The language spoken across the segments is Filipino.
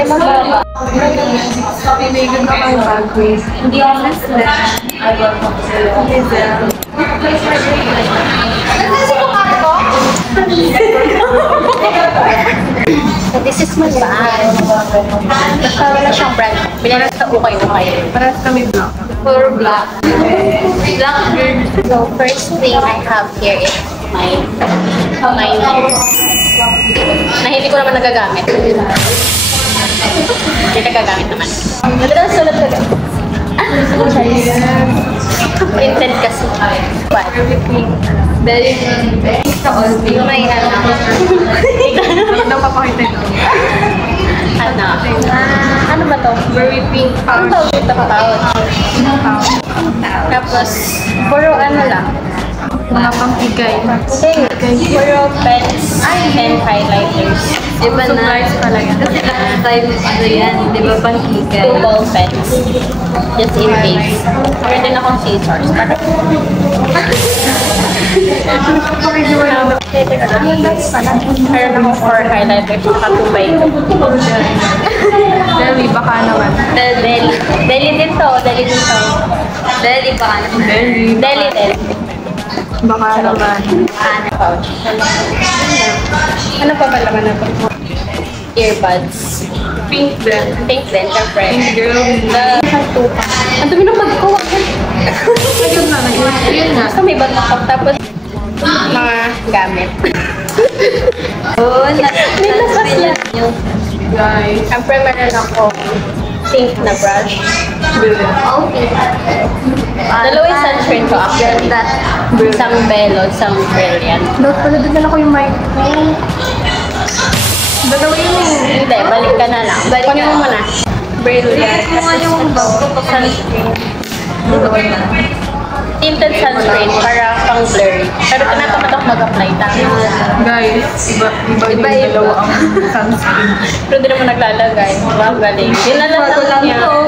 Ay, mababa. Pinigan ka kang bago. Hindi ako nasa. So, this is my bag. Basta wala siyang brand. Bilala sa ukay-ukay. Parang kami black. Puro black. Black girl. So, first thing I have here is my na hindi ko naman nagagamit. Hindi nagagamit naman. Nagdala sulat ka lang. Printed kasi. What? Very may Ano papakita ito? ano ba to? Very pink Ano pouch. tawag ito? Pouch. Tapos, puro ano lang. Mga pang-igay. Okay, puro pens and highlighters. Iba na. Supplies pala yan. Kasi last time, ano yan, di ba pangkikay? 2 ball pens. Just in case. Meron din akong scissors. Meron akong 4 highlighters at 2 by 2. Deli, baka naman. Deli. Deli din to. Deli din to. Dali ba ka na? Deli. Deli din. Baka naman. Pouch. Ano pa ba naman na to? Earbuds. Pink din. Pink din, syempre. Pink girl. Ang dami ng bag ko. Ayun na. Ayun na. Basta may bag ako. Tapos, mga gamit. Oo, May labas na. Guys. Siyempre, meron ako pink na brush. Okay. Dalawa yung sunscreen ko actually. Isang Belo, isang Brilliant. Dapat pala din ko yung mic. Dalawa yun eh. Hindi, balik ka na lang. Kunin mo muna. Brilliant. Ito nga yung bag ko pa sunscreen. Tinted sunscreen para pang blurry. Pero tinatamad ako mag-apply. Tama. Guys, iba yung dalawa ang sunscreen. Pero di naman naglalagay. Wow, galing. Dinala lang niya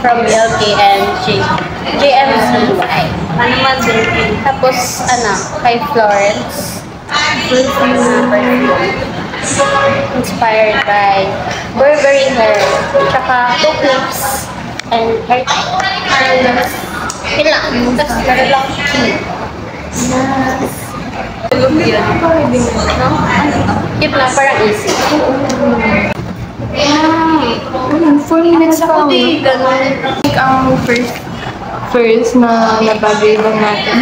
from LK and JMC. Ano man din? Tapos, kay Florence. Inspired by Burberry hair. Tsaka 2 clips and hair tie. Yun lang. Tapos, meron lang key. Cute lang, parang easy. 4 minutes pa. Ang first na nabagay lang natin.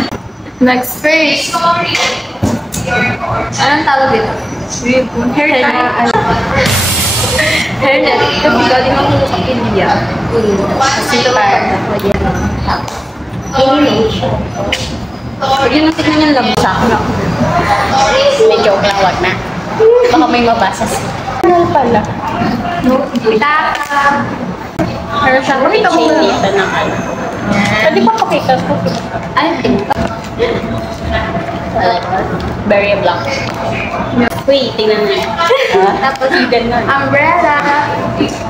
Next first. Anong tawag dito? Hair tie. Hairnet. Kasi galing ako sa India. Kasi ito pa. Animation. Pag yun ang tignan yung lamsa. May joke lang, wag na. Baka may mabasa siya. Ano pala? Pero siya chain dito ng ano. Pwede pa pakita ko. Ay, Like, very black. Uy, tingnan niyo. tapos Ganun. umbrella.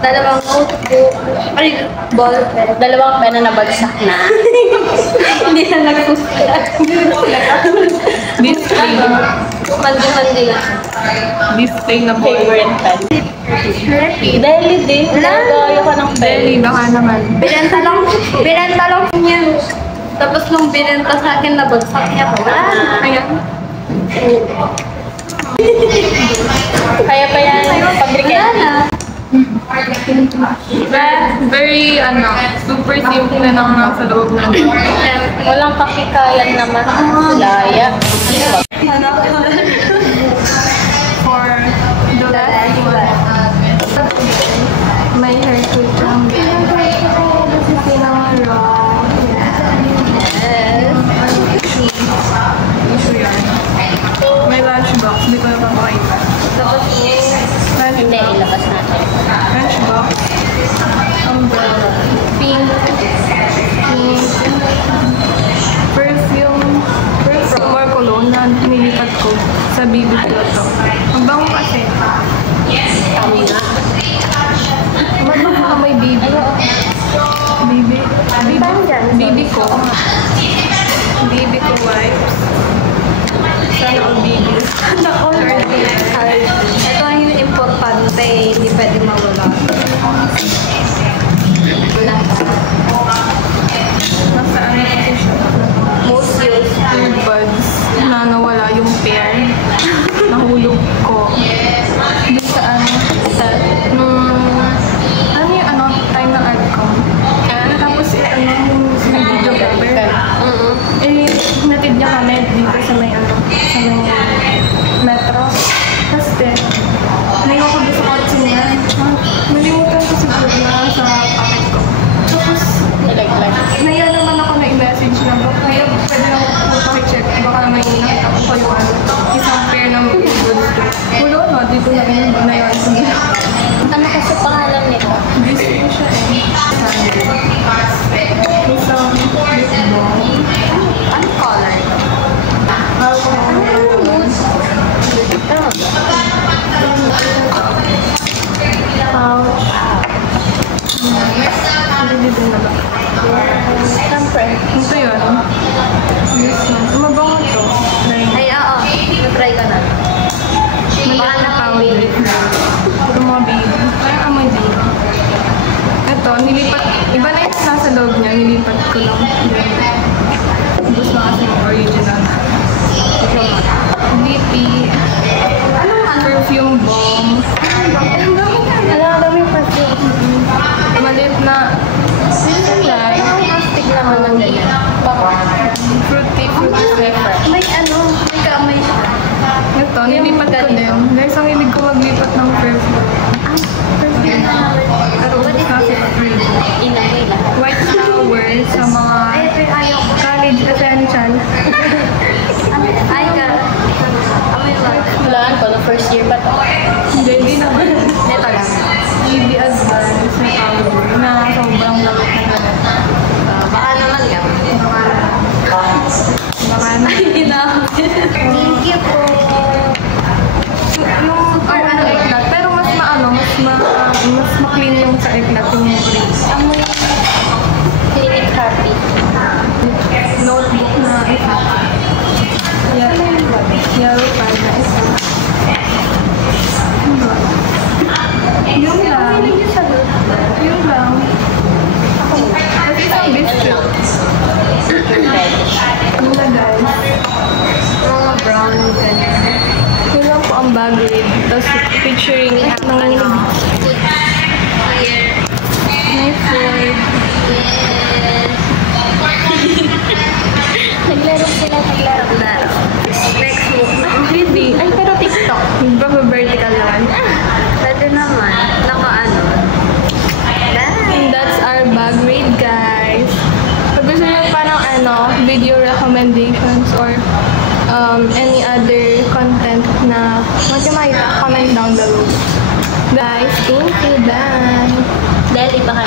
Dalawang notebook. Ay, ball pen. Dalawang pena na bagsak na. Hindi na nagsusulat. Display. Mandi-mandi lang. Display na po. Favorite pen. Deli din. Nagaya ka ng pen. Deli, baka naman. Binenta lang niya. Tapos nung binenta sa akin, nabagsak niya ko. Ayan. Kaya pa yan, pabrikan. Very, super simple na nang nasa loob ng Walang pakikayan naman. Laya. For the last one. My hair could come back. This is pinaka-raw. May lunchbox. Hindi ko na papakita. Hindi, ilabas natin. Lunchbox. Umbrella. Pink. Perfume. More cologne. ko lang. Gusto ko kasi yung original. BP. Perfume bomb. Alam daw yung perfume. Maliit na. Ang plastic naman ng ganyan. Fruity flavor. May kamay siya. Ito, nilipat ko din. Guys, ang hilig ko maglipat ng perfume. Pero ubus na si April. Inagay lahat. White flower sa mga college essential. Ay, ka. Amoy lang. Hulaan ko, no first year pa to. Hindi naman. Neto lang. EB Advance na powder na sobrang lamig na ganun. Baka naman lang. Baka na. Thank you po. Yung eklat. Pero mas mas ma-clean yung sa eklat yung breeze. Amoy clinic happy. Notebook na isa. Yellow pad na isa. Yun lang. Yun lang. Kasi isang biscuit. Yun na guys. Mga brown, ganyan. Yun lang po ang bag raid. Tapos featuring nanginginig. Here. May food. Yes. Naglaro sila, naglaro. Next week. Hindi. Ay, pero TikTok. Vertical naman. Pwede naman. Naka-ano. And that's our bag raid, guys. Pag gusto nyo pa ng video recommendations or any other content na makita, comment down below. Guys, thank you, bye! Dahil iba ka